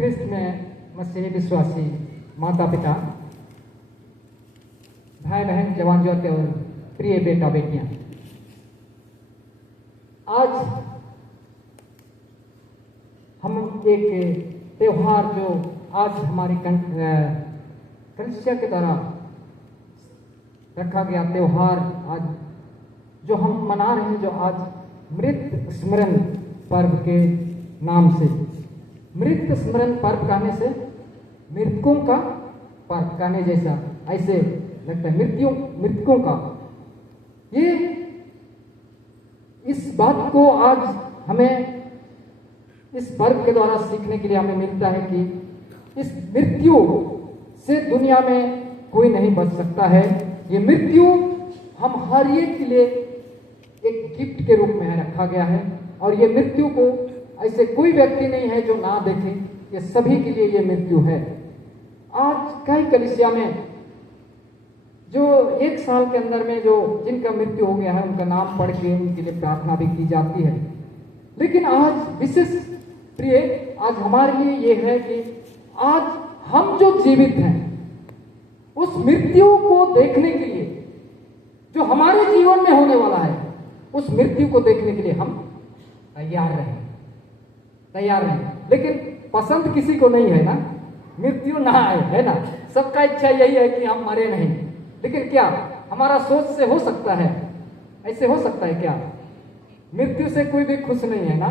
ख्रिस्त में मसीही विश्वासी माता पिता, भाई बहन, जवान जोते और प्रिय बेटा बेटियां, आज हम एक त्योहार जो आज हमारी कलिसिया के द्वारा रखा गया त्योहार आज जो हम मना रहे हैं, जो आज मृत स्मरण पर्व के नाम से, मृत स्मरण पर्व कहने से मृतकों का पर्व कहने जैसा ऐसे लगता है, मृतकों का। ये इस बात को आज हमें इस पर्व के द्वारा सीखने के लिए हमें मिलता है कि इस मृत्यु से दुनिया में कोई नहीं बच सकता है। ये मृत्यु हम हर एक के लिए एक गिफ्ट के रूप में रखा गया है, और ये मृत्यु को ऐसे कोई व्यक्ति नहीं है जो ना देखे, ये सभी के लिए ये मृत्यु है। आज कई कलीसिया में जो एक साल के अंदर में जो जिनका मृत्यु हो गया है, उनका नाम पढ़ के उनके लिए प्रार्थना भी की जाती है। लेकिन आज विशेष प्रिय आज हमारे लिए ये है कि आज हम जो जीवित हैं उस मृत्यु को देखने के लिए, जो हमारे जीवन में होने वाला है, उस मृत्यु को देखने के लिए हम तैयार रहें। लेकिन पसंद किसी को नहीं है ना मृत्यु ना आए, है ना। सबका इच्छा यही है कि हम मरे नहीं। लेकिन क्या हमारा सोच से हो सकता है, ऐसे हो सकता है क्या? मृत्यु से कोई भी खुश नहीं है ना,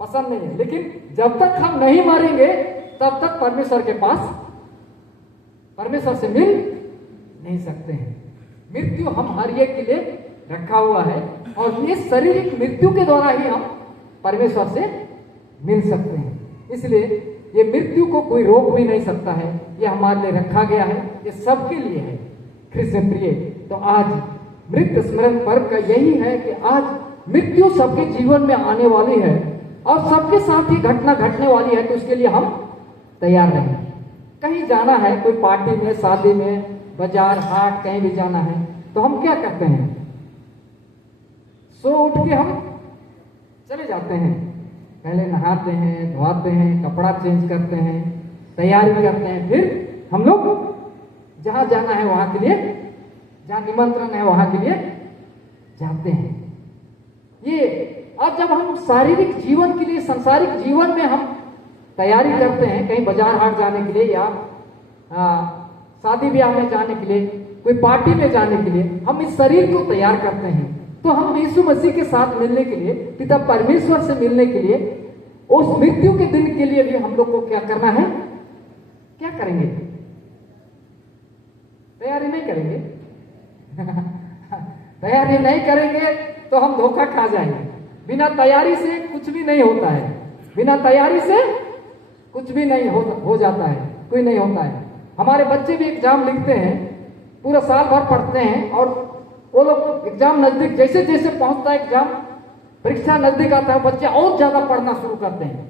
पसंद नहीं है। लेकिन जब तक हम नहीं मरेंगे तब तक परमेश्वर के पास, परमेश्वर से मिल नहीं सकते हैं। मृत्यु हम हर एक के लिए रखा हुआ है, और ये शारीरिक मृत्यु के द्वारा ही हम परमेश्वर से मिल सकते हैं। इसलिए ये मृत्यु को कोई रोक भी नहीं सकता है, ये हमारे लिए रखा गया है, ये सबके लिए है। ख्रिस्त प्रिय, तो आज मृत स्मरण पर्व का यही है कि आज मृत्यु सबके जीवन में आने वाली है और सबके साथ ही घटना घटने वाली है, तो उसके लिए हम तैयार रहें। कहीं जाना है, कोई पार्टी में, शादी में, बाजार हाट, कहीं भी जाना है, तो हम क्या करते हैं? सो उठ के हम चले जाते हैं, पहले नहाते हैं, धोते हैं, कपड़ा चेंज करते हैं, तैयारी करते हैं, फिर हम लोग जहां जाना है वहां के लिए, जहां निमंत्रण है वहां के लिए जाते हैं। ये आज जब हम शारीरिक जीवन के लिए, सांसारिक जीवन में हम तैयारी करते हैं, कहीं बाजार हाट जाने के लिए या शादी ब्याह में जाने के लिए, कोई पार्टी में जाने के लिए, हम इस शरीर को तैयार करते हैं। तो हम यीशु मसीह के साथ मिलने के लिए, पिता परमेश्वर से मिलने के लिए, उस मृत्यु के दिन के लिए भी हम लोग को क्या करना है? क्या करेंगे? तैयारी नहीं करेंगे तैयारी नहीं करेंगे तो हम धोखा खा जाएंगे। बिना तैयारी से कुछ भी नहीं होता है, बिना तैयारी से कुछ भी नहीं हो जाता है, कोई नहीं होता है। हमारे बच्चे भी एग्जाम लिखते हैं, पूरा साल भर पढ़ते हैं, और वो लोग एग्जाम नजदीक जैसे जैसे पहुंचता है, एग्जाम परीक्षा नजदीक आता है, बच्चे और ज्यादा पढ़ना शुरू करते हैं,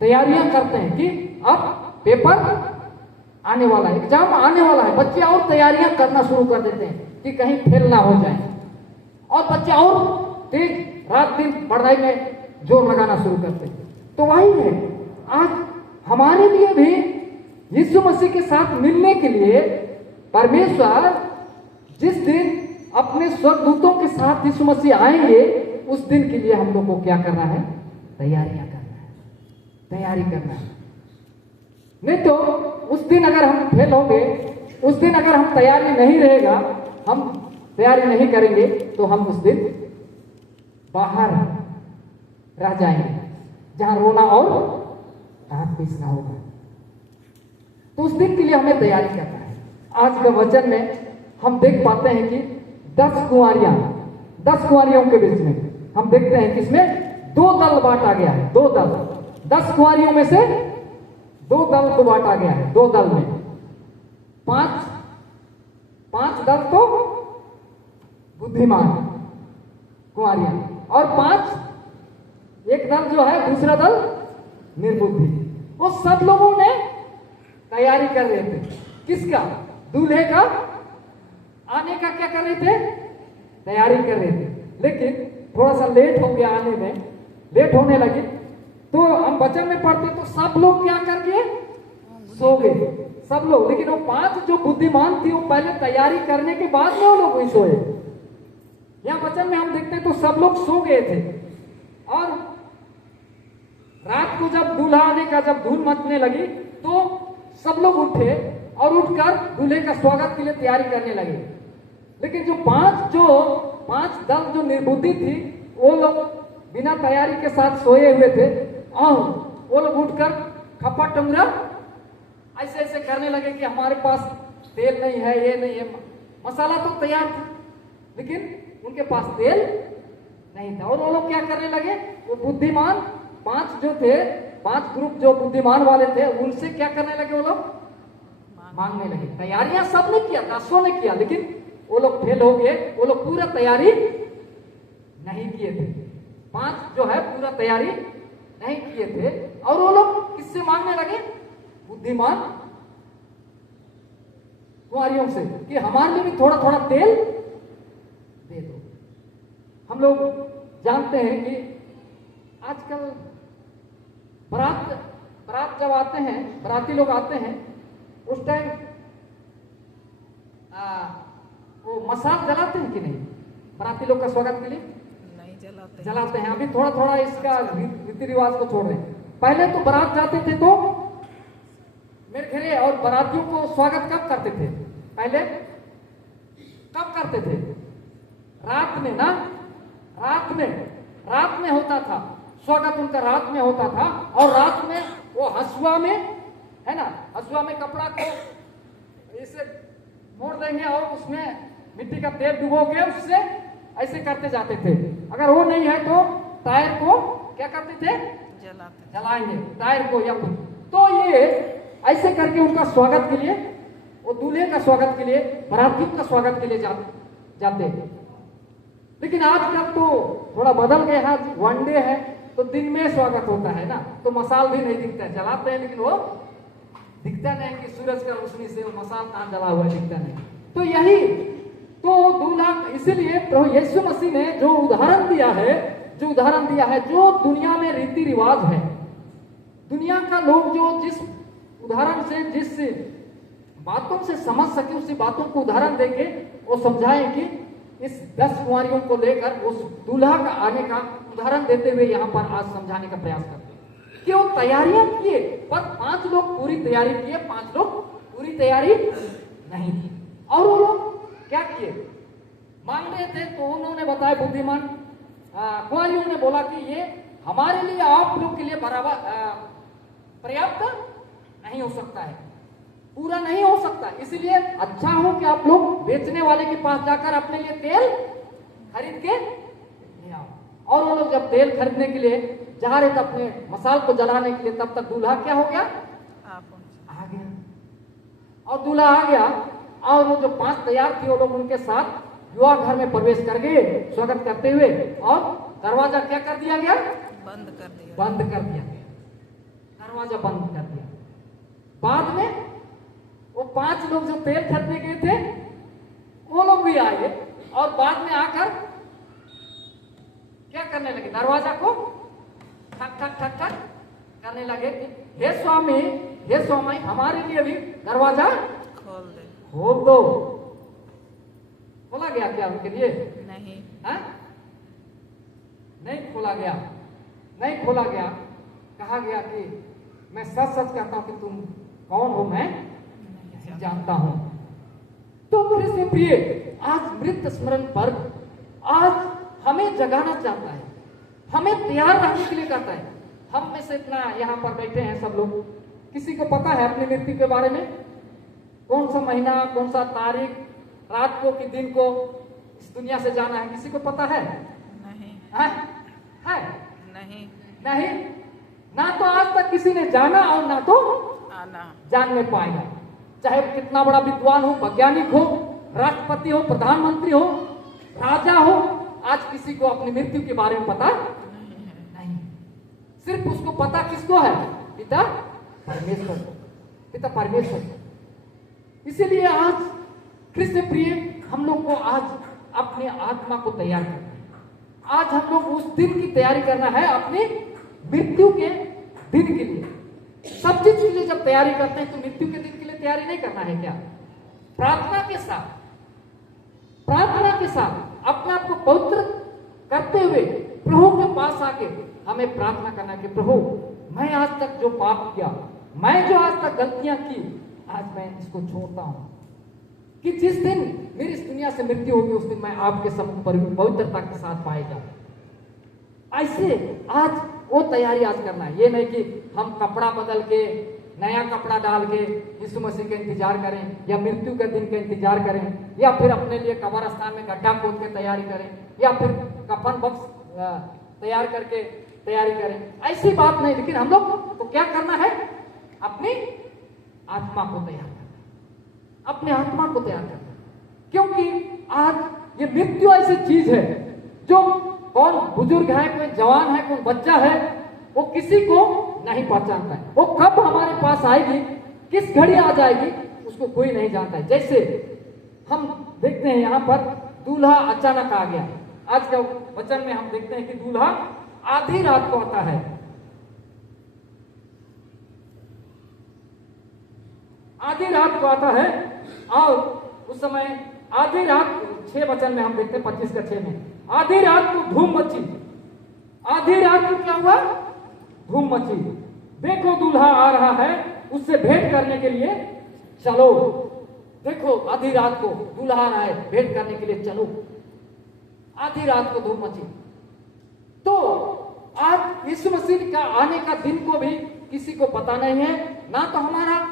तैयारियां करते हैं कि अब पेपर आने वाला है, एग्जाम आने वाला है। बच्चे और तैयारियां करना शुरू कर देते हैं कि कहीं फेल ना हो जाए, और बच्चे और तेज रात दिन पढ़ाई में जोर लगाना शुरू करते हैं। तो वही है, आज हमारे लिए भी यीशु मसीह के साथ मिलने के लिए परमेश्वर जिस दिन अपने स्वर्गदूतों के साथ यीशु मसीह आएंगे, उस दिन के लिए हम लोग को क्या करना है? तैयारियां करना है, तैयारी करना है। नहीं तो उस दिन अगर हम फेल हो गए, उस दिन अगर हम तैयारी नहीं रहेगा, हम तैयारी नहीं करेंगे, तो हम उस दिन बाहर रह जाएंगे, जहां रोना और दांत पीसना होगा। तो उस दिन के लिए हमें तैयारी करना है। आज का वचन में हम देख पाते हैं कि 10 कुंवारियों के बीच में हम देखते हैं कि इसमें 2 दल बांटा गया है, 2 दल। 10 कुंवारियों में से 2 दल को बांटा गया है। 2 दल में 5 दल तो बुद्धिमान कुंवारियां, और 1 दल जो है, दूसरा दल निर्बुद्धि। वो सब लोगों ने तैयारी कर रहे थे, किसका? दूल्हे का आने का क्या कर रहे थे? तैयारी कर रहे थे। लेकिन थोड़ा सा लेट हो गया, आने में लेट होने लगे, तो हम वचन में पढ़ते तो सब लोग क्या कर सो गए सब लोग, लेकिन वो 5 जो बुद्धिमान थी वो पहले तैयारी करने के बाद में वो लोग वही सोए। यहाँ वचन में हम देखते हैं तो सब लोग सो गए थे, और रात को जब दूल्हा आने का जब धूम मचने लगी तो सब लोग उठे और उठकर दूल्हे का स्वागत के लिए तैयारी करने लगे। लेकिन जो पांच दल जो निर्बुद्धि थी वो लोग बिना तैयारी के साथ सोए हुए थे, और वो लोग उठकर खप्पा टंगरा ऐसे ऐसे करने लगे कि हमारे पास तेल नहीं है, ये नहीं है। मसाला तो तैयार था लेकिन उनके पास तेल नहीं था। और वो लोग क्या करने लगे, वो बुद्धिमान 5 जो थे, 5 ग्रुप जो बुद्धिमान वाले थे, उनसे क्या करने लगे, वो लोग मांगने लगे। तैयारियां सबने किया, 10 ने किया, लेकिन वो लोग फेल हो गए। वो लोग पूरा तैयारी नहीं किए थे। 5 जो है पूरा तैयारी नहीं किए थे, और वो लोग किससे मांगने लगे, बुद्धिमान कुंवारियों से, कि हमारे लिए भी थोड़ा थोड़ा तेल दे दो। हम लोग जानते हैं कि आजकल बारात जब आते हैं, बाराती लोग आते हैं, उस टाइम वो मसाल जलाते हैं कि नहीं, बाराती लोग का स्वागत के लिए? नहीं जलाते हैं। अभी थोड़ा थोड़ा इसका रीति रिवाज को छोड़ रहे हैं। पहले तो बारात जाते थे तो मेरे घरे और बारातियों को स्वागत कब करते थे, पहले कब करते थे, रात में ना, रात में होता था स्वागत उनका, रात में होता था। और रात में वो हसुआ में, है ना, हसुआ में कपड़ा को इसे मोड़ देंगे और उसमें मिट्टी का तेल डुबो के उससे ऐसे करते जाते थे। अगर वो नहीं है तो टायर को क्या करते थे, जलाएंगे टायर को, या तो ये ऐसे करके उनका स्वागत के लिए, वो दूल्हे का स्वागत के लिए, बारातियों का स्वागत के लिए जाते। लेकिन आजकल तो थोड़ा बदल गया है, वनडे है तो दिन में स्वागत होता है ना, तो मसाल भी नहीं दिखता है, जलाते हैं लेकिन वो दिखता नहीं कि सूरज का रोशनी से वो मसाल कहां जला हुआ है, दिखता नहीं। तो यही तो दूल्हा, इसीलिए प्रभु यीशु मसीह ने जो उदाहरण दिया है, जो दुनिया में रीति रिवाज है, दुनिया का लोग जो जिस उदाहरण से, जिस बातों से समझ सके, उसी बातों को उदाहरण देके वो समझाए कि इस 10 कुंवारियों को लेकर उस दूल्हा का आने का उदाहरण देते हुए यहाँ पर आज समझाने का प्रयास करते हैं कि वो तैयारियां किए, पर 5 लोग पूरी तैयारी किए, 5 लोग पूरी तैयारी नहीं की। और वो लोग क्या किए, मांग रहे थे तो उन्होंने बताया, बुद्धिमान कुंवारियों ने बोला कि ये हमारे लिए, आप लोग के लिए बराबर पर्याप्त नहीं हो सकता है, पूरा नहीं हो सकता। इसलिए अच्छा हो कि आप लोग बेचने वाले के पास जाकर अपने लिए तेल खरीद के ले आओ। और वो लोग जब तेल खरीदने के लिए जा रहे थे अपने मसाल को जलाने के लिए, तब तक दूल्हा क्या हो गया, आ गया। और दूल्हा आ गया और वो जो 5 तैयार थे वो लोग उनके साथ विवाह घर में प्रवेश कर गए स्वागत करते हुए, और दरवाजा क्या कर दिया गया, बंद कर दिया गया, दरवाजा बंद कर दिया। बाद में वो 5 लोग जो तेल खरीदने गए थे वो लोग भी आए, और बाद में आकर क्या करने लगे, दरवाजा को ठक ठक ठक ठक करने लगे कि हे स्वामी हमारे लिए भी दरवाजा खोल दो। खोला गया क्या उनके लिए? नहीं, नहीं खोला गया। कहा गया कि मैं सच कहता हूं कि तुम कौन हो, मैं जानता हूं। तो कृष्ण प्रिय, आज मृत स्मरण पर्व आज हमें जगाना चाहता है, हमें तैयार रहने के लिए कहता है। हम में से इतना यहाँ पर बैठे हैं सब लोग, किसी को पता है अपनी मृत्यु के बारे में? कौन सा महीना, कौन सा तारीख, रात को कि दिन को इस दुनिया से जाना है, किसी को पता है? नहीं है? नहीं, ना तो आज तक किसी ने जाना और ना तो जानने पाएगा। चाहे कितना बड़ा विद्वान हो, वैज्ञानिक हो, राष्ट्रपति हो, प्रधानमंत्री हो, राजा हो, आज किसी को अपनी मृत्यु के बारे में पता नहीं। सिर्फ उसको पता किसको है? पिता परमेश्वर। इसीलिए आज कृष्ण प्रिय, हम लोग को आज अपने आत्मा को तैयार करना है। आज हम लोग उस दिन की तैयारी करना है, अपनी मृत्यु के दिन के लिए। सब चीज के लिए जब तैयारी करते हैं तो मृत्यु के दिन के लिए तैयारी नहीं करना है क्या? प्रार्थना के साथ, प्रार्थना के साथ अपने आप को पवित्र करते हुए प्रभु के पास आके हमें प्रार्थना करना कि प्रभु मैं आज तक जो पाप किया, मैं जो आज तक गलतियां की, आज मैं इसको छोड़ता हूं कि जिस दिन मेरी इस दुनिया से मृत्यु होगी उस दिन मैं आपके सम्मुख पर पवित्रता के साथ पाएगा। ऐसे आज वो तैयारी आज करना है। ये नहीं कि हम कपड़ा बदल के नया कपड़ा डाल के यीशु मसीह का इंतजार करें या मृत्यु के दिन का इंतजार करें या फिर अपने लिए कब्रिस्तान में गड्ढा खोद के तैयारी करें या फिर कफन बॉक्स तैयार करके तैयारी करें। ऐसी बात नहीं, लेकिन हम लोग को क्या करना है? अपनी आत्मा को तैयार करना, अपने आत्मा को तैयार करना, क्योंकि आज ये मृत्यु ऐसी चीज है जो कौन बुजुर्ग है, कोई जवान है, कोई बच्चा है, वो किसी को नहीं पहचानता है। वो कब हमारे पास आएगी, किस घड़ी आ जाएगी, उसको कोई नहीं जानता है। जैसे हम देखते हैं यहाँ पर दूल्हा अचानक आ गया। आज का वचन में हम देखते हैं कि दूल्हा आधी रात को आता है। आधी रात को आता है और उस समय आधी रात 6 वचन में हम देखते हैं 25 का 6 में आधी रात को धूम मची। आधी रात को क्या हुआ? धूम मची। देखो दूल्हा आ रहा है, उससे भेंट करने के लिए चलो। देखो आधी रात को दूल्हा आ रहा है, भेंट करने के लिए चलो। आधी रात को धूम मची। तो आज यीशु मसीह का आने का दिन को भी किसी को पता नहीं है, ना तो हमारा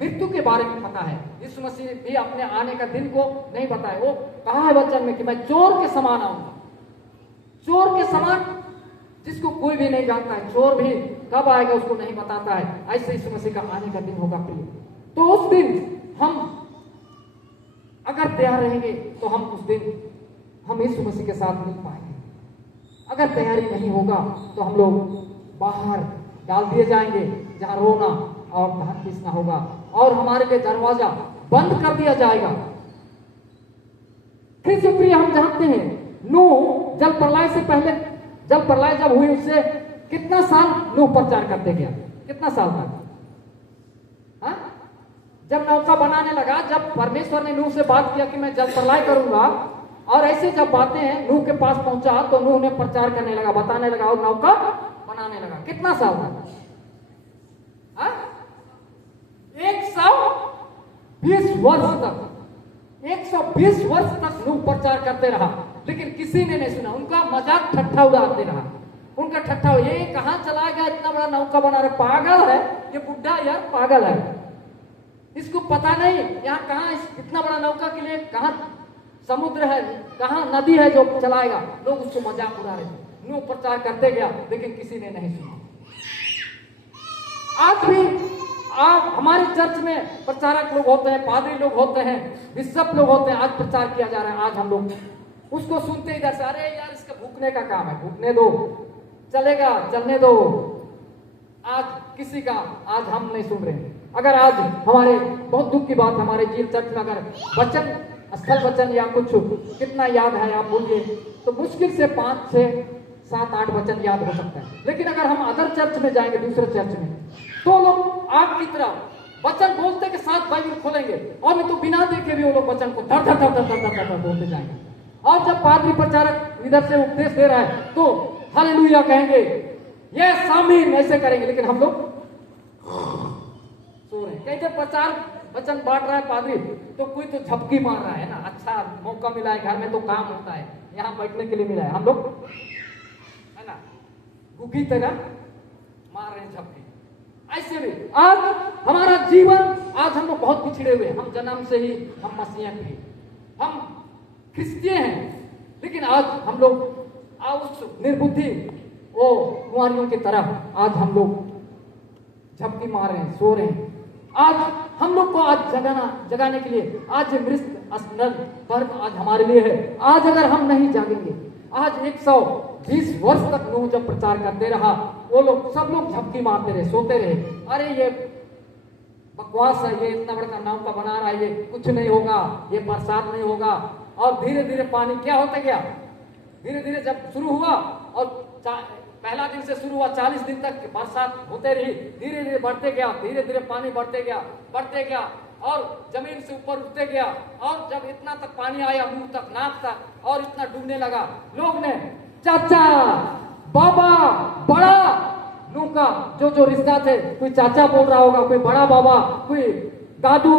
मृत्यु के बारे में पता है। यीशु मसीह भी अपने आने का दिन को नहीं पता है। वो कहा है वचन में कि मैं चोर के समान आऊंगा। चोर के समान, जिसको कोई भी नहीं जानता है, चोर भी कब आएगा उसको नहीं बताता है। ऐसे यीशु मसीह का आने का दिन होगा प्रिय। तो उस दिन हम अगर तैयार रहेंगे तो हम उस दिन हम यीशु मसीह के साथ मिल पाएंगे। अगर तैयारी नहीं होगा तो हम लोग बाहर डाल दिए जाएंगे जहां रोना और धान पीसना होगा और हमारे लिए दरवाजा बंद कर दिया जाएगा। फिर प्रिय हम जानते हैं नूह जल प्रलय से पहले, जल प्रलय जब हुई उससे कितना साल नूह प्रचार करते गया? कितना साल तक? हाँ? जब नौका बनाने लगा, जब परमेश्वर ने नूह से बात किया कि मैं जल प्रलय करूंगा, और ऐसे जब बातें नूह के पास पहुंचा तो नूह ने प्रचार करने लगा, बताने लगा और नौका बनाने लगा। कितना साल तक? 120 वर्ष तक, 120 वर्ष तक नूह प्रचार करते रहा, लेकिन किसी ने नहीं सुना। उनका मजाक ठट्ठा उड़ाते रहा। उनका ठट्ठा, ये कहां चला गया, इतना बड़ा नौका बना रहा, पागल है ये बुढ़ा, यार पागल है, इसको पता नहीं यहाँ कहां इतना बड़ा नौका के लिए कहां समुद्र है, कहां नदी है जो चलाएगा। लोग उसको मजाक उड़ा रहे थे। नूह प्रचार करते गया लेकिन किसी ने नहीं सुना। आज भी आप हमारे चर्च में प्रचारक लोग होते हैं, पादरी लोग होते हैं, बिशप लोग होते हैं। आज प्रचार किया जा रहा है, आज हम लोग उसको सुनते इधर से, अरे यार इसका भूखने का काम है, भूखने दो, चलेगा चलने दो। आज किसी का आज हम नहीं सुन रहे। अगर आज हमारे, बहुत दुख की बात, हमारे जीव चर्च में अगर वचन, स्थल वचन या कुछ कितना याद है आप बोलिए, तो मुश्किल से 5, 6, 7, 8 वचन याद हो सकता है। लेकिन अगर हम अदर चर्च में जाएंगे, दूसरे चर्च में, तो लोग आग की तरह वचन बोलते के साथ बाइबल खोलेंगे और नहीं तो बिना देखे भी वो लोग वचन को धर धर धर धर धर धर धर बोलते जाएंगे। और जब पादरी प्रचारक इधर से उपदेश दे रहा है तो हालेलुया कहेंगे, ये आमीन ऐसे करेंगे, लेकिन हम लोग सो रहे हैं। कहीं जब प्रचार वचन बांट रहा है पादरी तो कोई तो झपकी मार रहा है ना, अच्छा मौका मिला है, घर में तो काम होता है, यहाँ बैठने के लिए मिला है, हम लोग है ना गुगी तरह मार रहे हैं झपकी। ऐसे भी आज हमारा जीवन, आज हम लोग बहुत पिछड़े हुए हैं। हम जन्म से ही हम मसीह थे, हम क्रिश्चियन हैं, लेकिन आज हम लोग उस निर्बुद्धि वो कुंवारियों की तरह आज हम लोग झपकी मार रहे हैं, सो रहे हैं। आज हम लोग को आज जगाने के लिए आज मृत स्मरण पर्व आज हमारे लिए है। आज अगर हम नहीं जागेंगे, आज 120 वर्ष तक नूह जब प्रचार करते रहा, वो लोग सब लोग झपकी मारते रहे, सोते रहे, अरे ये बकवास है, ये इतना बड़ा नौका बना रहा है, ये कुछ नहीं होगा, ये बरसात नहीं होगा। और धीरे धीरे पानी क्या होता गया, धीरे धीरे जब शुरू हुआ और पहला दिन से शुरू हुआ, 40 दिन तक बरसात होते रही, धीरे धीरे बढ़ते गया, धीरे धीरे पानी बढ़ते गया और जमीन से ऊपर उठते गया, और जब इतना तक पानी आया मुंह तक, नाक तक, और इतना डूबने लगा, लोग ने चाचा, बाबा, बड़ा, नूह का जो रिश्ता थे, कोई चाचा बोल रहा होगा, कोई बड़ा बाबा, कोई दादू,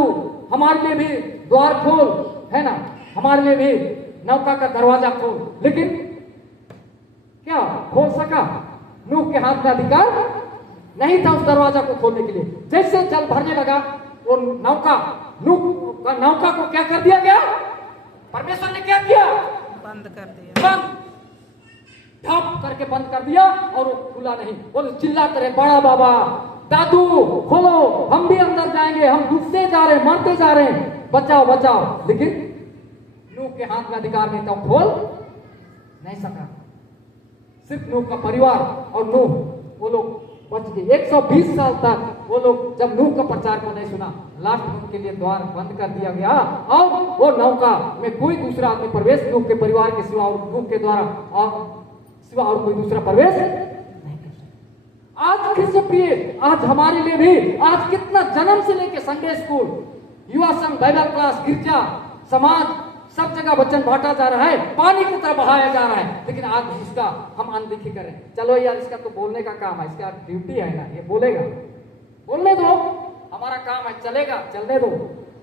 हमारे लिए भी द्वार खोल, है ना, हमारे लिए भी नौका का दरवाजा खोल। लेकिन क्या खोल सका? नूह के हाथ में अधिकार नहीं था उस दरवाजा को खोलने के लिए। जैसे जल भरने लगा, वो नौका को क्या कर दिया गया? परमेश्वर ने क्या किया? बंद कर दिया, बंद, ढप करके बंद कर दिया, और वो खुला नहीं। वो चिल्लाते रहे, बड़ा बाबा, दादू, खोलो, हम भी अंदर जाएंगे, हम डूबते जा रहे हैं, मरते जा रहे हैं, बचाओ बचाओ। लेकिन नूह के हाथ में अधिकार नहीं था, खोल नहीं सका। सिर्फ नूह का परिवार और नूह, वो लोग बच गए। 120 साल तक वो लोग, जब नूह का प्रचार को नहीं सुना, लास्ट में उनके लिए द्वार बंद कर दिया गया, और वो नौका में कोई दूसरा आदमी प्रवेश नूह के परिवार के सिवा और नूह के द्वारा सिवा और कोई दूसरा प्रवेश नहीं कर सकता। आज कृष्ण प्रिय, आज हमारे लिए भी, आज कितना जन्म से लेके संडे स्कूल, युवा संघ, बाइबल क्लास, गिरजा, समाज, सब जगह वचन बांटा जा रहा है, पानी की तरह बहाया जा रहा है, लेकिन आज इसका हम अनदेखी करें। चलो यार, इसका तो बोलने का काम है, इसका ड्यूटी है ना, ये बोलेगा, बोलने दो, हमारा काम है, चलेगा, चलने दो।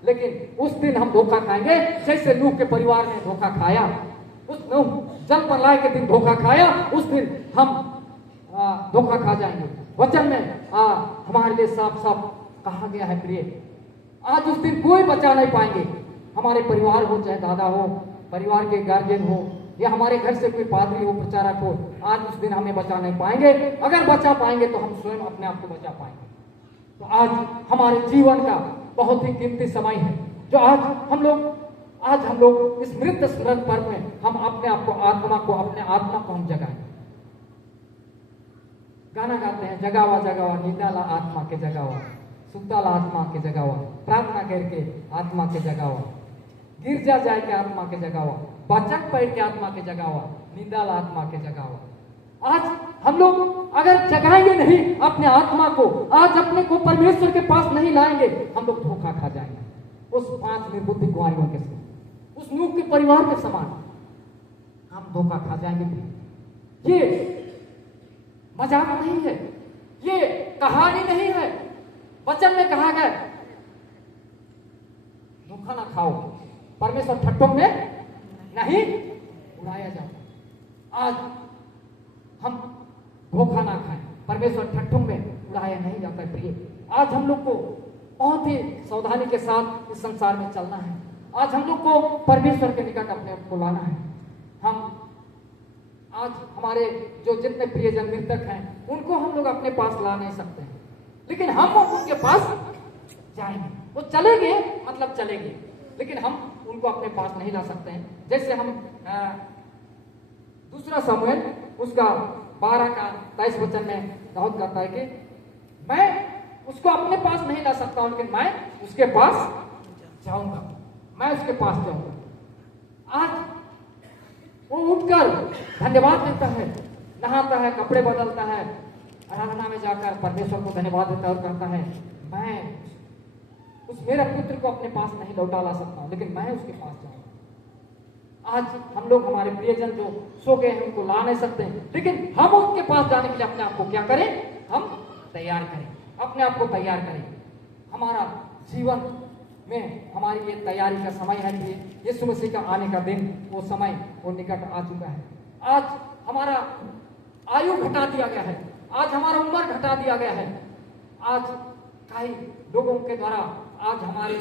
लेकिन उस दिन हम धोखा खाएंगे, जैसे नूह के परिवार ने धोखा खाया, उस नूह जल प्रलय के दिन धोखा खाया, उस दिन हम धोखा खा जाएंगे। वचन में हमारे लिए साफ साफ कहा गया है प्रिय, आज उस दिन कोई बचा नहीं पाएंगे। हमारे परिवार हो, चाहे दादा हो, परिवार के गार्जियन हो, या हमारे घर से कोई पादरी हो, प्रचारक हो, आज उस दिन हमें बचा नहीं पाएंगे। अगर बचा पाएंगे तो हम स्वयं अपने आप को बचा पाएंगे। तो आज हमारे जीवन का बहुत ही कीमती समय है, जो आज हम लोग इस मृत स्मरण पर्व में हम अपने आप को, अपने आत्मा को हम जगाएं। गाना गाते हैं, जगावा जगावा नींदाला आत्मा के जगावा, सुताला आत्मा के जगावा, प्रार्थना करके आत्मा के जगावा, गिरजा जाए के आत्मा के जगावा, वचन पढ़ के आत्मा के जगावा, नींदाला आत्मा के जगावा। आज हम लोग अगर जगाएंगे नहीं अपने आत्मा को, आज अपने को परमेश्वर के पास नहीं लाएंगे, हम लोग धोखा खा जाएंगे उस 5 निर्बुद्धि कुंवारियों के साथ, उस नूह के परिवार के समान हम धोखा खा जाएंगे। ये मजाक नहीं है, ये कहानी नहीं है। वचन में कहा गया, धोखा ना खाओ, परमेश्वर ठट्ठों में नहीं उड़ाया जाता। आज हम धोखा ना खाएं, परमेश्वर ठट्ठों में उड़ाया नहीं जाता है प्रिय। आज हम लोग को बहुत ही सावधानी के साथ इस संसार में चलना है। आज हम लोग को परमेश्वर के निकट अपने आप को लाना है। हम आज हमारे जो जितने प्रियजन मृतक हैं, उनको हम लोग अपने पास ला नहीं सकते हैं, लेकिन हम उनके पास जाएंगे। वो चलेंगे, मतलब चलेंगे, लेकिन हम उनको अपने पास नहीं ला सकते हैं। जैसे हम दूसरा समूएल उसका 12 का 23 वचन में दाऊद कहता है कि मैं उसको अपने पास नहीं ला सकता हूं, लेकिन मैं उसके पास जाऊंगा, मैं उसके पास जाऊंगा। आज वो उठकर धन्यवाद देता है, नहाता है, कपड़े बदलता है, आराधना में जाकर परमेश्वर को धन्यवाद देता है और कहता है, मैं उस मेरे पुत्र को अपने पास नहीं लौटा ला सकता हूं, लेकिन मैं उसके पास जाऊंगा। आज हम लोग हमारे प्रियजन जो सो गए हैं उनको ला नहीं सकते हैं, लेकिन हम उसके पास जाने के लिए अपने आप को क्या करें? हम तैयार करें, अपने आप को तैयार करें। हमारा जीवन में हमारी ये तैयारी का समय है कि यीशु मसीह का आने का दिन, वो समय वो निकट आ चुका है। आज हमारा आयु घटा दिया गया है, आज हमारा उम्र घटा दिया गया है। आज कई लोगों के द्वारा आज हमारे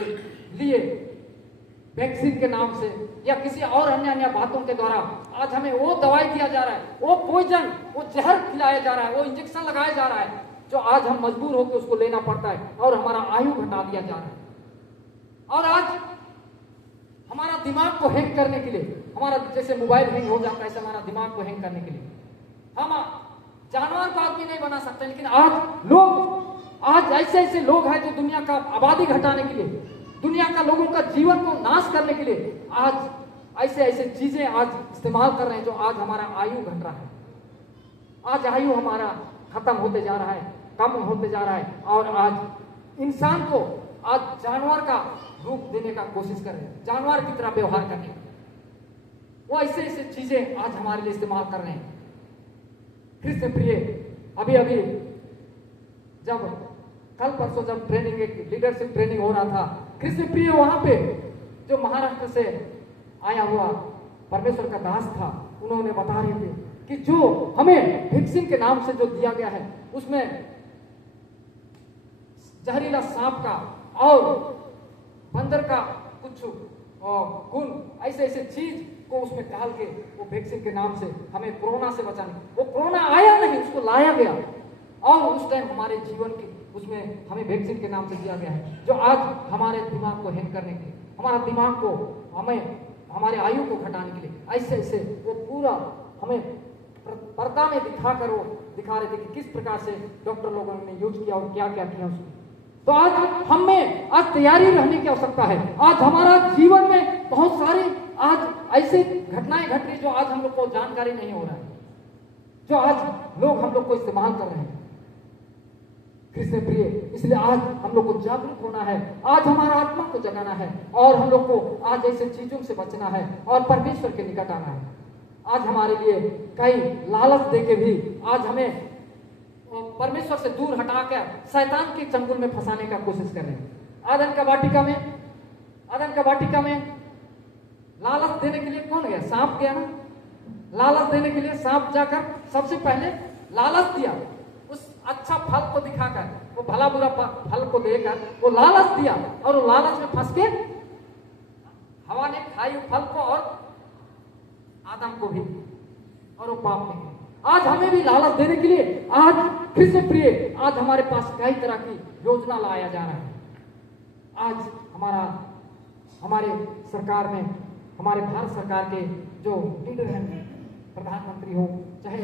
लिए वैक्सीन के नाम से या किसी और अन्य बातों के द्वारा आज हमें वो दवाई दिया जा रहा है, वो पॉइजन, वो जहर खिलाया जा रहा है, वो इंजेक्शन लगाया जा रहा है, जो आज हम मजबूर होकर उसको लेना पड़ता है और हमारा आयु घटा दिया जा रहा है। और आज हमारा दिमाग को हैंग करने के लिए, हमारा जैसे मोबाइल हैंग हो जाता है, ऐसे हमारा दिमाग को हैंग करने के लिए हम जानवर को आदमी नहीं बना सकते, लेकिन आज ऐसे ऐसे लोग हैं जो दुनिया का आबादी घटाने के लिए, दुनिया का लोगों का जीवन को नाश करने के लिए आज ऐसे ऐसे चीजें आज इस्तेमाल कर रहे हैं, जो आज हमारा आयु घट रहा है। आज आयु हमारा खत्म होते जा रहा है, कम होते जा रहा है, और आज इंसान को आज जानवर का रूप देने का कोशिश कर रहे हैं, जानवर की तरह व्यवहार करने, वो ऐसे ऐसे चीजें आज हमारे लिए इस्तेमाल कर रहे हैं। कृष्ण प्रिय अभी अभी जब कल परसों जब ट्रेनिंग, एक लीडरशिप ट्रेनिंग हो रहा था, कृष्ण प्रिय वहां पे जो महाराष्ट्र से आया हुआ परमेश्वर का दास था, उन्होंने बता रहे थे कि जो हमें वैक्सीन के नाम से जो दिया गया है उसमें जहरीला सांप का और बंदर का कुछ गुण ऐसे ऐसे चीज को उसमें डाल के वो वैक्सीन के नाम से हमें कोरोना से बचाने, वो कोरोना आया नहीं, उसको लाया गया, और उस टाइम हमारे जीवन की उसमें हमें वैक्सीन के नाम से दिया गया है, जो आज हमारे दिमाग को हैंग करने के लिए, हमारा दिमाग को हमें हमारे आयु को घटाने के लिए ऐसे ऐसे वो पूरा हमें पर्दा में दिखा रहे थे कि किस प्रकार से डॉक्टर लोगों ने यूज किया और क्या क्या किया उसमें। तो आज हमें आज तैयारी रहने की आवश्यकता है। आज हमारा जीवन में बहुत सारी आज ऐसी घटनाएं घट रही जो आज हम लोग को जानकारी नहीं हो रहा है, जो आज लोग हम लोग को इस्तेमाल कर रहे हैं। कृष्ण प्रिय, इसलिए आज हम लोग को जागरूक होना है, आज हमारा आत्मा को जगाना है, और हम लोग को आज ऐसे चीजों से बचना है और परमेश्वर के निकट आना है। आज हमारे लिए कई लालच देके भी आज हमें परमेश्वर से दूर हटाकर शैतान के चंगुल में फंसाने का कोशिश कर रहे हैं। आदम का वाटिका में लालच देने के लिए कौन गया? सांप गया ना। लालच देने के लिए सांप जाकर सबसे पहले लालच दिया, उस अच्छा फल को दिखाकर, वो भला बुरा फल को देकर वो लालच दिया, और वो लालच में फंस के हवा ने खाई फल को और आदम को भी, और वो पाप में। आज हमें भी लालच देने के लिए आज कृष्ण प्रिय आज हमारे पास कई तरह की योजना लाया जा रहा है। आज हमारे सरकार में, हमारे भारत सरकार के जो लीडर हैं, प्रधानमंत्री हो चाहे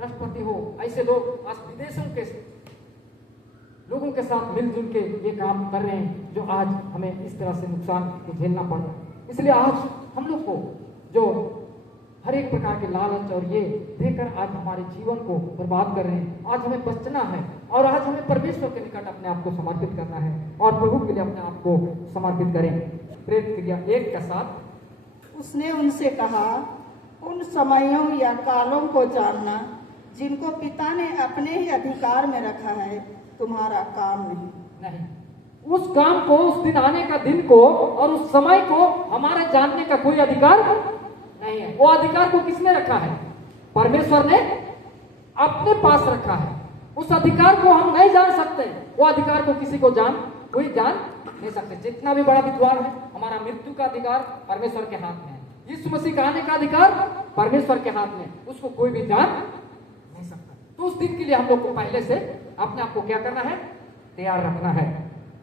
राष्ट्रपति हो, ऐसे लोग आज विदेशों के लोगों के साथ मिलजुल के ये काम कर रहे हैं, जो आज हमें इस तरह से नुकसान को झेलना पड़ रहा है। इसलिए आज हम लोग को जो हर एक प्रकार के लालच और ये देकर आज हमारे जीवन को बर्बाद कर रहे हैं, आज हमें बचना है, और आज हमें परमेश्वर के निकट अपने आप को समर्पित करना है, और प्रभु के लिए अपने आप को समर्पित करें। प्रेरित क्रिया 1 का 7। उसने उनसे कहा, उन समयों या कालों को जानना जिनको पिता ने अपने ही अधिकार में रखा है तुम्हारा काम नहीं। उस काम को, उस दिन आने का दिन को और उस समय को हमारे जानने का कोई अधिकार नहीं है। वो अधिकार को किसने रखा है? परमेश्वर ने अपने पास रखा है। उस अधिकार को हम नहीं जान सकते, वो अधिकार को कोई जान नहीं सकते। जितना भी बड़ा विद्वान है, हमारा मृत्यु का अधिकार परमेश्वर के हाथ में है, यीशु मसीह का आने का अधिकार परमेश्वर के हाथ में, उसको कोई भी जान नहीं सकता। तो उस दिन के लिए हम लोग को पहले से अपने आप को क्या करना है? तैयार रखना है।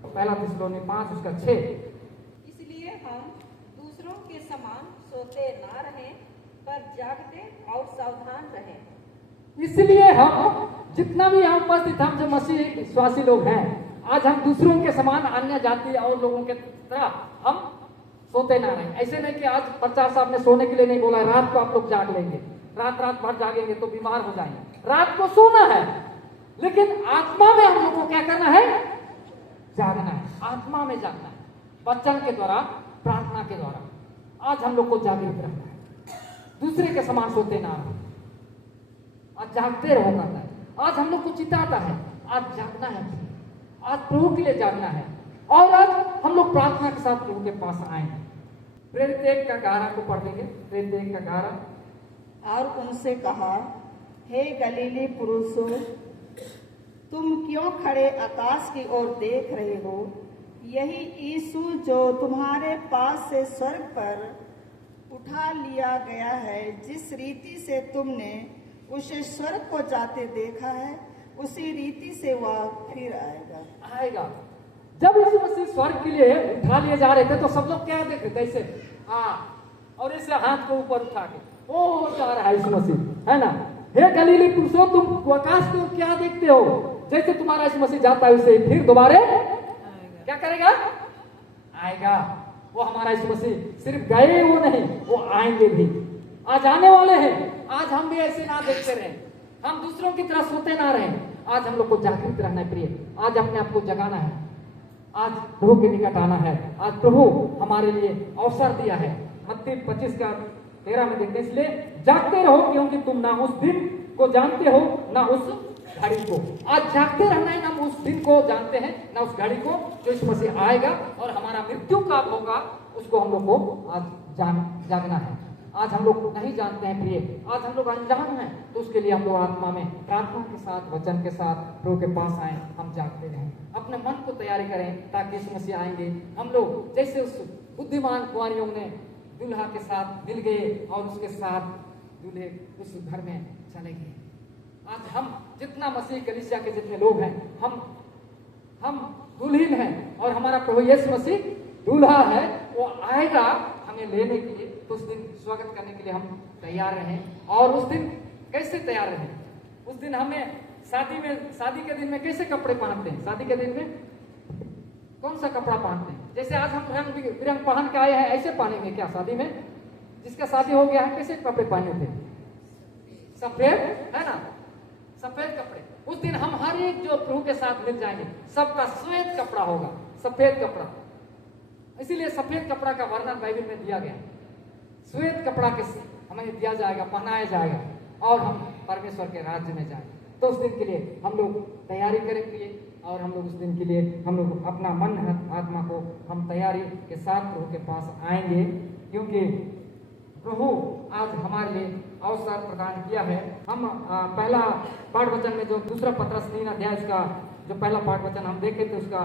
पहला थिस्सलुनी 5 उसका 6। इसलिए हम दूसरों के समान सोते ना रहें, पर जागते और सावधान रहें। इसलिए हम जितना भी हम उपस्थित, हम जो मसीह विश्वासी लोग हैं, आज हम दूसरों के समान अन्य जाति और लोगों के तरह हम सोते ना रहें। ऐसे नहीं कि आज प्रचार साहब ने सोने के लिए नहीं बोला, रात को आप लोग जाग लेंगे, रात भर जागेंगे तो बीमार हो जाएंगे। रात को सोना है, लेकिन आत्मा में हम लोग को क्या करना है? जागना है, आत्मा में जागना है, वचन के द्वारा, प्रार्थना के द्वारा। आज हम लोग को जागृत रहना है, दूसरे के समान सोते ना रहो, आज जागते रहो करता है। आज हम लोग को चिताता है, आज जागना है, आज प्रभु के लिए जागना है, और आज हम लोग प्रार्थना के साथ प्रभु के पास आए। प्रेरित 1 का 11 को पढ़ देंगे। प्रेरित 1 का 11। और उनसे कहा, हे गलीली पुरुषों, तुम क्यों खड़े आकाश की ओर देख रहे हो? यही यीशु जो तुम्हारे पास से स्वर्ग पर उठा लिया गया है, जिस रीति से तुमने उसे स्वर्ग को जाते देखा है, उसी रीति से वह फिर आएगा। जब यीशु मसीह स्वर्ग के लिए उठा लिए जा रहे थे तो सब लोग क्या देख रहे थे? ऐसे और ऐसे हाथ को ऊपर उठा के ओ जा रहा है यीशु मसीह, है ना? हे गलीली पुरुषों, तुम आकाश को क्या देखते हो? जैसे तुम्हारा यीशु मसीह जाता है उसे फिर दोबारा क्या करेगा? आएगा। वो हमारा यीशु मसीह सिर्फ गए वो नहीं, वो आएंगे भी, आज आने वाले हैं। आज हम भी ऐसे ना देखते रहे, हम दूसरों की तरह सोते ना रहें। आज हम लोग को जागृत रहना है प्रिय। आज अपने आप को जगाना है। आज प्रभु के निकट आना है। आज प्रभु हमारे लिए अवसर दिया है। मत्ती 25:13 में देखते हैं, इसलिए जागते रहो क्योंकि तुम ना उस दिन को जानते हो ना उस घड़ी को। आज जागते रहना है, ना हम उस दिन को जानते हैं ना उस घड़ी को जो इस मसीह आएगा और हमारा मृत्यु कब होगा उसको हम लोग को आज जागना है। आज हम लोग नहीं जानते हैं प्रिय, आज हम लोग अनजान हैं, तो उसके लिए हम लोग आत्मा में प्रार्थना के साथ वचन के साथ प्रभु के पास आए, हम जागते रहें, अपने मन को तैयारी करें ताकि इस मसीह आएंगे। हम लोग जैसे उस बुद्धिमान कुंवारियों ने दूल्हा के साथ मिल गए और उसके साथ दूल्हे उस घर में चले गए। आज हम जितना मसीह कलीसिया के जितने लोग हैं, हम दुल्हन हैं और हमारा प्रभु यीशु मसीह दूल्हा है। वो आएगा हमें लेने के लिए, तो उस दिन स्वागत करने के लिए हम तैयार रहें। और उस दिन कैसे तैयार रहें? उस दिन हमें शादी के दिन में कैसे कपड़े पहनते हैं? शादी के दिन में कौन सा कपड़ा पहनते हैं? जैसे आज हम रंग बिरंग पहन के आए हैं, ऐसे पहनेंगे क्या शादी में? जिसका शादी हो गया है कैसे कपड़े पहने थे? सफेद, है ना, सफेद कपड़े। उस दिन हम हर एक जो प्रभु के साथ मिल जाएंगे, सबका श्वेत कपड़ा होगा, सफेद कपड़ा। इसीलिए सफेद कपड़ा का वर्णन बाइबल में दिया गया। श्वेत कपड़ा के हमें दिया जाएगा, पहनाया जाएगा और हम परमेश्वर के राज्य में जाएंगे। तो उस दिन के लिए हम लोग तैयारी करेंगे और हम लोग उस दिन के लिए हम लोग अपना मन आत्मा को हम तैयारी के साथ प्रभु के पास आएंगे, क्योंकि प्रभु आज हमारे लिए अवसर प्रदान किया है। हम पहला पाठ वचन में जो दूसरा पत्रस 3 अध्याय उसका जो पहला पाठ वचन हम देखे थे, उसका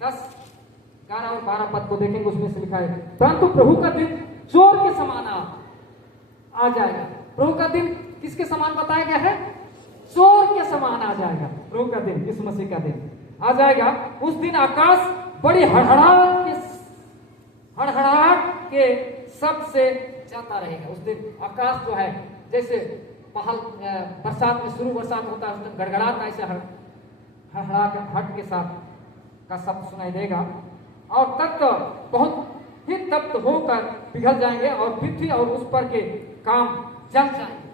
10, 11 और 12 पद को देखेंगे। उसमें से लिखा है, परंतु प्रभु का दिन चोर के समान आ जाएगा। प्रभु का दिन किसके समान बताया गया है? चोर के समान आ जाएगा। प्रभु का दिन, यीशु मसीह का दिन आ जाएगा। उस दिन आकाश बड़ी हड़हड़ाहट के सबसे जाता रहेगा। उस दिन आकाश जो है, जैसे बरसात में शुरू बरसात होता है, उस दिन गड़गड़ाहट ऐसे हड़हड़ाहट के साथ का शब्द सुनाई देगा और तप्त बहुत ही तप्त होकर पिघल जाएंगे और पृथ्वी और उस पर के काम जल जाएंगे,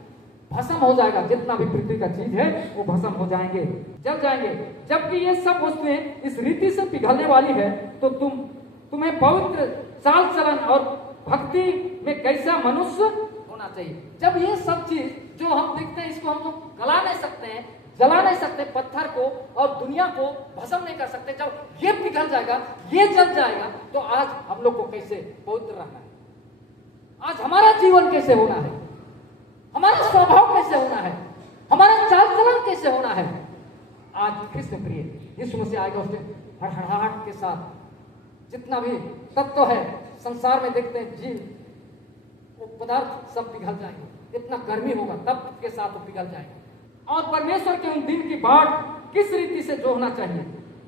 भस्म हो जाएगा। जितना भी पृथ्वी का चीज है वो भस्म हो जाएंगे, जल जाएंगे। जबकि ये सब वस्तुएं इस रीति से पिघलने वाली है, तो तुम्हें पवित्र चाल चलन और भक्ति में कैसा मनुष्य होना चाहिए। जब ये सब चीज जो हम देखते हैं, इसको हम लोग गला नहीं सकते हैं, जला नहीं सकते पत्थर को और दुनिया को भस्म नहीं कर सकते, जब ये पिघल जाएगा, ये जल जाएगा, तो आज हम लोग को कैसे पवित्र रहना है? आज हमारा जीवन कैसे होना है? हमारा स्वभाव कैसे होना है? हमारा चाल चलन कैसे होना है? आज कृष्ण प्रिय यीशु मसीह आएगा, उसके हड़हड़ाहट के साथ जितना भी तत्व है संसार में देखते हैं, जीव वो पदार्थ सब पिघल जाएंगे। इतना गर्मी होगा तब के साथ वो पिघल जाएंगे। और परमेश्वर के उन दिन की बाट किस रीति से जोहना चाहिए?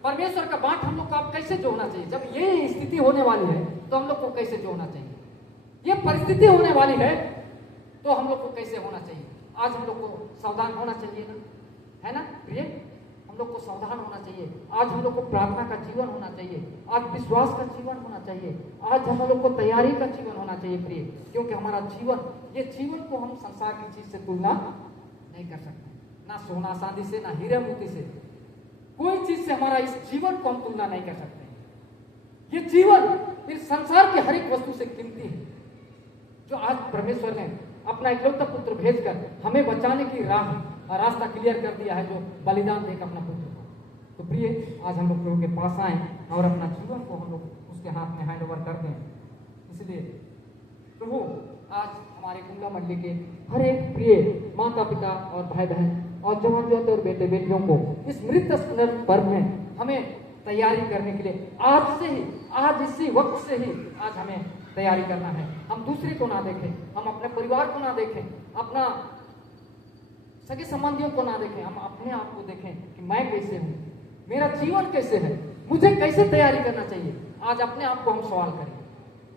परमेश्वर का बाट हम लोग को कैसे जोहना चाहिए? जब ये स्थिति होने वाली है तो हम लोग को कैसे जोहना चाहिए? ये परिस्थिति होने वाली है तो हम लोग को कैसे होना चाहिए? आज हम लोग को सावधान होना चाहिए ना, है ना प्रिय? हम लोग को सावधान होना चाहिए। आज हम लोग को प्रार्थना का जीवन होना चाहिए, आज विश्वास का जीवन होना चाहिए, आज हम लोग को तैयारी का जीवन होना चाहिए प्रिय, क्योंकि हमारा जीवन, ये जीवन को हम संसार की चीज से तुलना नहीं कर सकते, ना सोना चांदी से, ना हीरे मोती से, कोई चीज से हमारा इस जीवन को हम तुलना नहीं कर सकते। ये जीवन इस संसार की हर एक वस्तु से कीमती है, जो आज परमेश्वर ने अपना इकलौता पुत्र भेजकर हमें बचाने की रास्ता क्लियर कर दिया है, जो बलिदान देकर अपना पुत्र को। तो प्रिय आज हम लोग प्रभु के पास आए और अपना जीवन को हम लोग उसके हाथ में हैंड ओवर कर दें। इसलिए प्रभु आज हमारे कुंडा मंडली के हर एक प्रिय माता पिता और भाई बहन और जवान जोते और बेटे बेटियों को इस मृत स्मरण पर्व में हमें तैयारी करने के लिए आज से ही, आज इसी वक्त से ही आज हमें तैयारी करना है। हम दूसरे को ना देखें, हम अपने परिवार को ना देखें, अपना सगे संबंधियों को ना देखें, हम अपने आप को देखें कि मैं कैसे हूँ, मेरा जीवन कैसे है, मुझे कैसे तैयारी करना चाहिए। आज अपने आप को हम सवाल करें,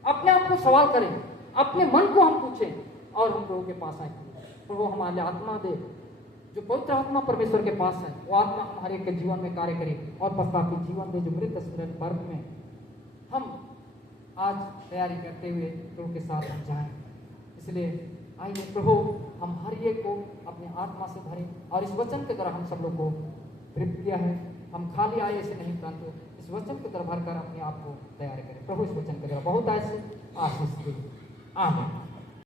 अपने आप को सवाल करें, अपने मन को हम पूछें और हम प्रभु के पास आए। प्रभु हमारे आत्मा दे, जो पवित्र आत्मा परमेश्वर के पास है, वो आत्मा हमारे के जीवन में कार्य करे और पश्चात जीवन दे, जो मृत स्मरण पर्व में हम आज तैयारी करते हुए प्रभु के साथ हम जाएं। इसलिए आइए प्रभु हम हर एक को अपने आत्मा से भरें और इस वचन के द्वारा हम सब लोग को तृप्त किया है। हम खाली आए ऐसे नहीं, परंतु इस वचन के द्वारा भरकर अपने आप को तैयार करें। प्रभु इस वचन के द्वारा बहुत ऐसे आशीष दे। आमीन।